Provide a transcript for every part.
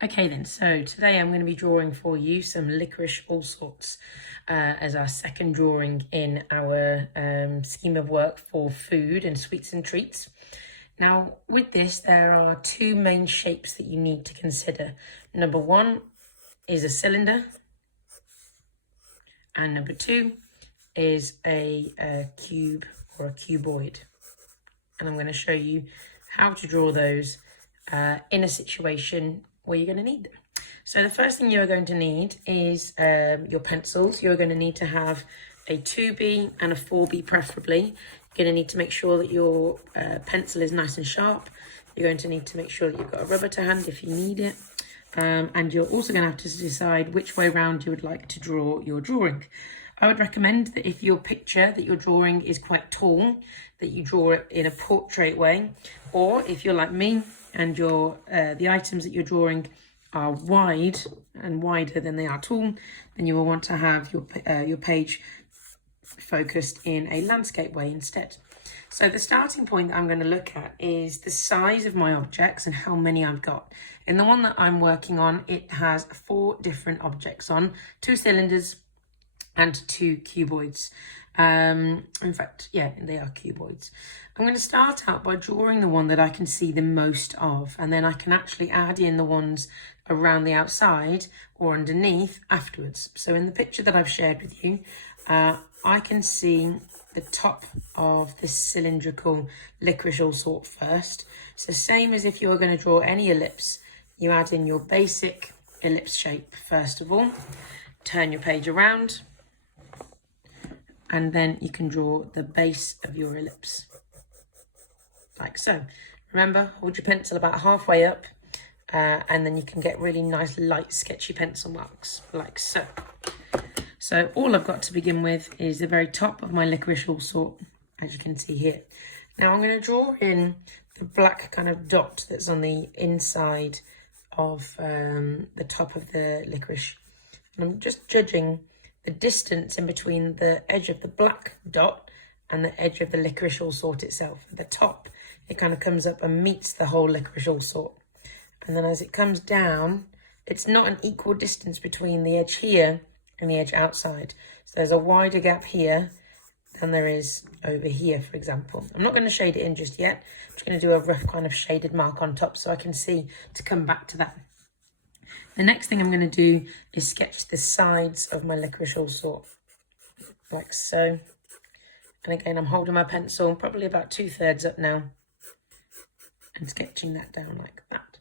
Okay then, so today I'm going to be drawing for you some licorice all sorts as our second drawing in our scheme of work for food and sweets and treats. Now with this there are two main shapes that you need to consider. Number one is a cylinder and number two is a cube or a cuboid. And I'm going to show you how to draw those in a situation where you're going to need them. So the first thing you're going to need is your pencils. You're going to need to have a 2B and a 4B preferably. You're going to need to make sure that your pencil is nice and sharp. You're going to need to make sure that you've got a rubber to hand if you need it. And you're also going to have to decide which way round you would like to draw your drawing. I would recommend that if your picture that you're drawing is quite tall, that you draw it in a portrait way, or if you're like me and the items that you're drawing are wide and wider than they are tall, then you will want to have your page focused in a landscape way instead. So the starting point that I'm going to look at is the size of my objects and how many I've got. In the one that I'm working on, it has 4 different objects on, 2 cylinders and 2 cuboids. In fact, yeah, they are cuboids. I'm going to start out by drawing the one that I can see the most of, and then I can actually add in the ones around the outside or underneath afterwards. So in the picture that I've shared with you, I can see the top of this cylindrical licorice all sort first. So same as if you were going to draw any ellipse, you add in your basic ellipse shape first of all, turn your page around, and then you can draw the base of your ellipse, like so. Remember, hold your pencil about halfway up, and then you can get really nice, light, sketchy pencil marks, like so. So all I've got to begin with is the very top of my licorice all sort, as you can see here. Now I'm going to draw in the black kind of dot that's on the inside of the top of the licorice. And I'm just judging the distance in between the edge of the black dot and the edge of the licorice all sort itself. At the top, it kind of comes up and meets the whole licorice all sort. And then as it comes down, it's not an equal distance between the edge here and the edge outside. So there's a wider gap here than there is over here, for example. I'm not going to shade it in just yet. I'm just going to do a rough kind of shaded mark on top so I can see to come back to that. The next thing I'm going to do is sketch the sides of my licorice all sort, like so. And again, I'm holding my pencil probably about 2/3 up now and sketching that down like that.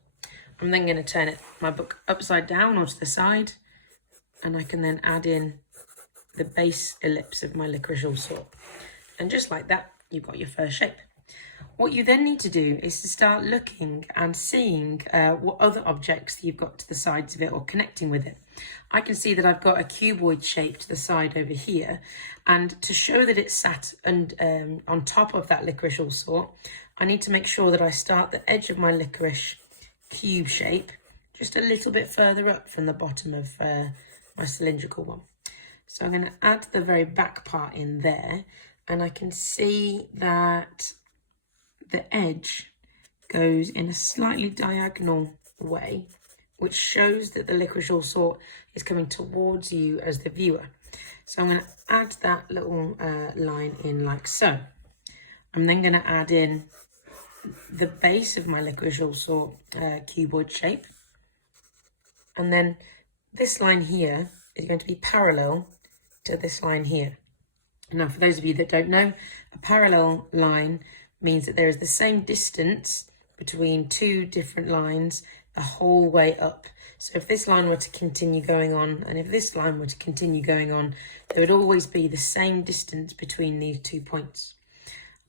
I'm then going to turn my book upside down or to the side, and I can then add in the base ellipse of my licorice all sort. And just like that, you've got your first shape. What you then need to do is to start looking and seeing what other objects you've got to the sides of it or connecting with it. I can see that I've got a cuboid shape to the side over here, and to show that it's sat on top of that licorice all sort, I need to make sure that I start the edge of my licorice cube shape just a little bit further up from the bottom of my cylindrical one. So I'm going to add the very back part in there, and I can see that the edge goes in a slightly diagonal way, which shows that the licorice all sort is coming towards you as the viewer. So I'm going to add that little line in like so. I'm then going to add in the base of my licorice all sort cuboid shape, and then this line here is going to be parallel to this line here. Now, for those of you that don't know, a parallel line means that there is the same distance between 2 different lines the whole way up. So if this line were to continue going on, and if this line were to continue going on, there would always be the same distance between these 2 points.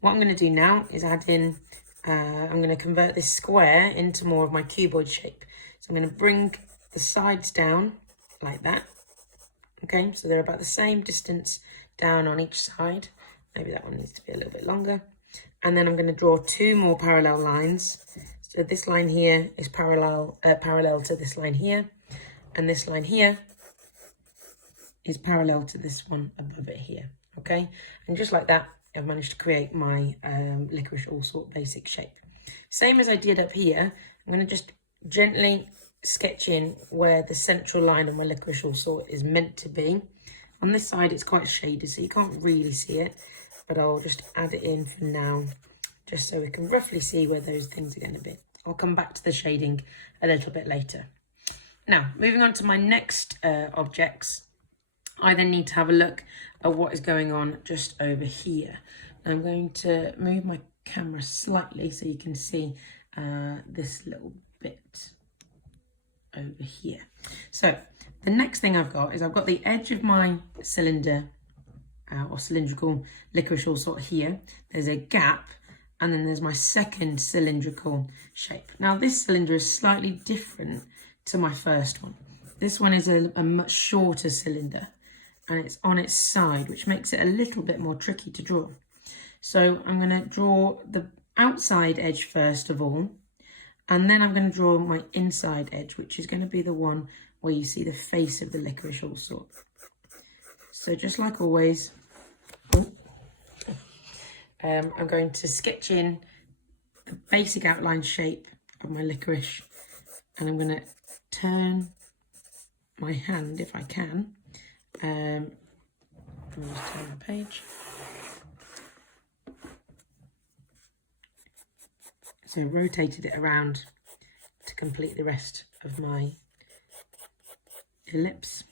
What I'm going to do now is add in, I'm going to convert this square into more of my cuboid shape. So I'm going to bring the sides down like that. Okay, so they're about the same distance down on each side. Maybe that one needs to be a little bit longer. And then I'm going to draw 2 more parallel lines. So this line here is parallel to this line here, and this line here is parallel to this one above it here. Okay, and just like that, I've managed to create my licorice all sort basic shape. Same as I did up here, I'm going to just gently sketch in where the central line of my licorice all sort is meant to be. On this side it's quite shaded, so you can't really see it, but I'll just add it in for now, just so we can roughly see where those things are going to be. I'll come back to the shading a little bit later. Now, moving on to my next objects, I then need to have a look at what is going on just over here. I'm going to move my camera slightly so you can see this little bit over here. So the next thing I've got is I've got the edge of my cylinder or cylindrical licorice all sort here. There's a gap, and then there's my second cylindrical shape. Now this cylinder is slightly different to my first one. This one is a much shorter cylinder, and it's on its side, which makes it a little bit more tricky to draw. So I'm going to draw the outside edge first of all, and then I'm going to draw my inside edge, which is going to be the one where you see the face of the licorice all sort. So just like always, I'm going to sketch in the basic outline shape of my licorice, and I'm going to turn my hand, if I can, let me just turn the page. So I rotated it around to complete the rest of my ellipse.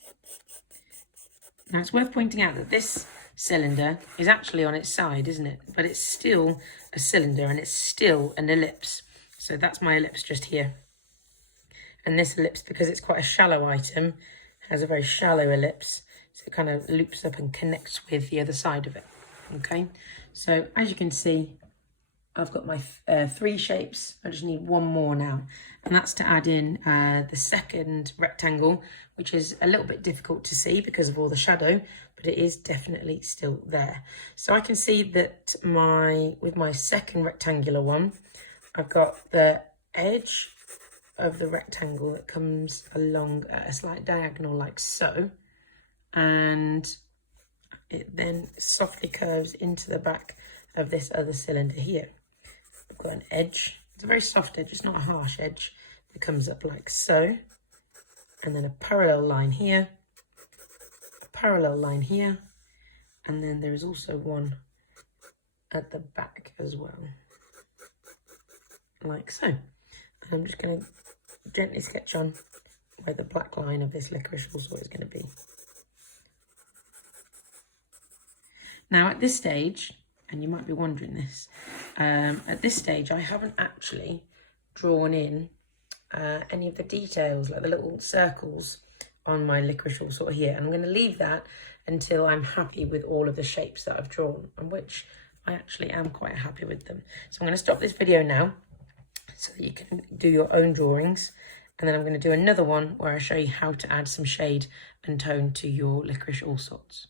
Now it's worth pointing out that this cylinder is actually on its side, isn't it? But it's still a cylinder and it's still an ellipse. So that's my ellipse just here. And this ellipse, because it's quite a shallow item, has a very shallow ellipse. So it kind of loops up and connects with the other side of it. Okay, so as you can see, I've got my 3 shapes. I just need one more now, and that's to add in the second rectangle, which is a little bit difficult to see because of all the shadow, but it is definitely still there. So I can see that with my second rectangular one, I've got the edge of the rectangle that comes along at a slight diagonal like so, and it then softly curves into the back of this other cylinder here. I've got an edge, it's a very soft edge, it's not a harsh edge, that comes up like so, and then a parallel line here, a parallel line here, and then there is also one at the back as well, like so. And I'm just going to gently sketch on where the black line of this licorice also is going to be. Now at this stage, and you might be wondering this, at this stage I haven't actually drawn in any of the details, like the little circles on my licorice all sort of here, and I'm going to leave that until I'm happy with all of the shapes that I've drawn, and which I actually am quite happy with them. So I'm going to stop this video now so that you can do your own drawings, and then I'm going to do another one where I show you how to add some shade and tone to your licorice all sorts.